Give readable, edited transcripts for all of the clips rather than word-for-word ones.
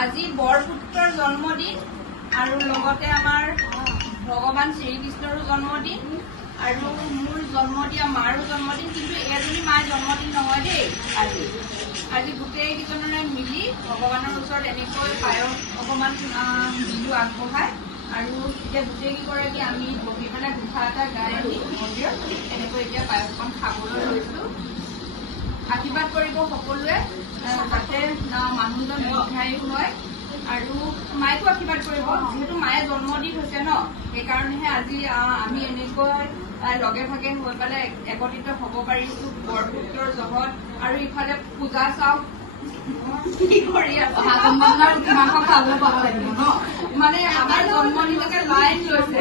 আজি বৰপুত্ৰৰ জন্মদিন আৰু লগতে আমাৰ ভগৱান শ্ৰীকৃষ্ণৰো জন্মদিন আৰু মোৰ জন্ম দিয়া মাৰো জন্মদিন। কিন্তু এজনী মাৰ জন্মদিন নহয় দেই। আজি গোটেইকেইজনে মিলি ভগৱানৰ ওচৰত এনেকৈ পায়স অকণমান দিলোঁ আগবঢ়াই আৰু এতিয়া গোটেইকেইগৰাকী আমি বহি পেলাই ঘোষা এটা গাই আহি মন্দিৰত এনেকৈ এতিয়া পায়সকণ খাবলৈ লৈছোঁ। আশীৰ্বাদ কৰিব সকলোৱে যাতে মানুহজন দীৰ্ঘায়ু হয় আৰু মায়েকো আশীৰ্বাদ কৰিব। যিহেতু মায়ে জন্মদিন হৈছে ন, সেইকাৰণেহে আজি আমি এনেকৈ লগে ভাগে হৈ পেলাই একত্ৰিত হ'ব পাৰিছোঁ বৰপুত্ৰৰ জহত। আৰু ইফালে পূজা চাওক কি কৰি আছে কিমান খাব পাব লাগিব ন, মানে আমাৰ জন্মদিনকে লাইন লৈছে।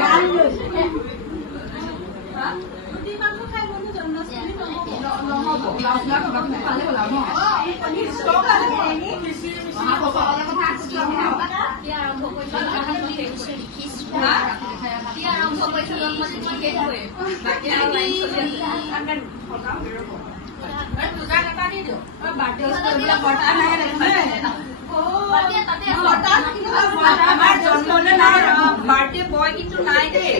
বাৰ্থডে বয় কিন্তু নাই দেই,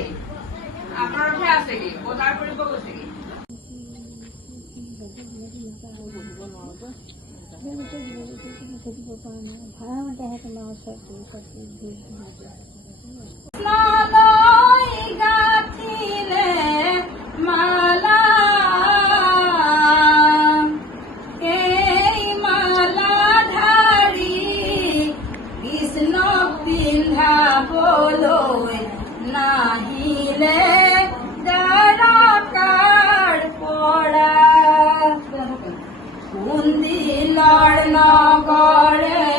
আপোনাৰহে আছেগে, বজাৰ কৰিব গৈছেগে। নাহিলে দ্বাৰকাৰ পৰা কুন্দিলৰ নগৰে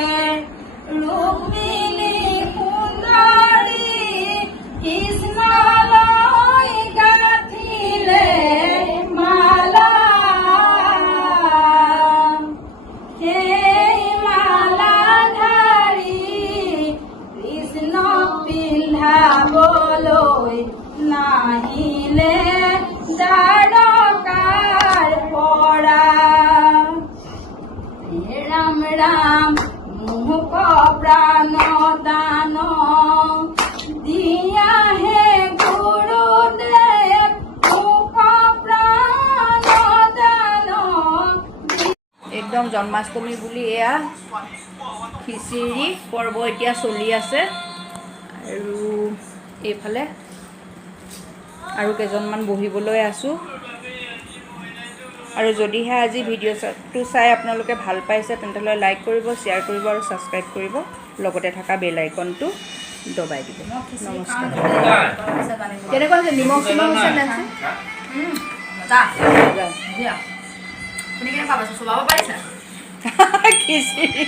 ৰুক্মিণী সুন্দৰী কৃষ্ণলৈ গাঁঠিলে মালা। সেই মালা ধাৰি কৃষ্ণ পিন্ধাবলৈ নাহিলে দ্বাৰকাৰ পৰা। ৰাম ৰাম মুখ প্ৰাণ দান দিয়াহে গুৰুদেৱ মুখ প্ৰাণ দান। একদম জন্মাষ্টমী বুলি এয়া খিচিৰি পৰ্ব এতিয়া চলি আছে আৰু এইফালে আৰু কেইজনমান বহিবলৈ আছোঁ। আৰু যদিহে আজি ভিডিঅ'টো চাই আপোনালোকে ভাল পাইছে তেন্তে লাইক কৰিব, শ্বেয়াৰ কৰিব আৰু ছাবস্ক্ৰাইব কৰিব, লগতে থকা বেল আইকনটো দবাই দিব। নমস্কাৰ। কেনেকুৱা হৈছে? নিমখ চিমখ হৈছে খিচিৰি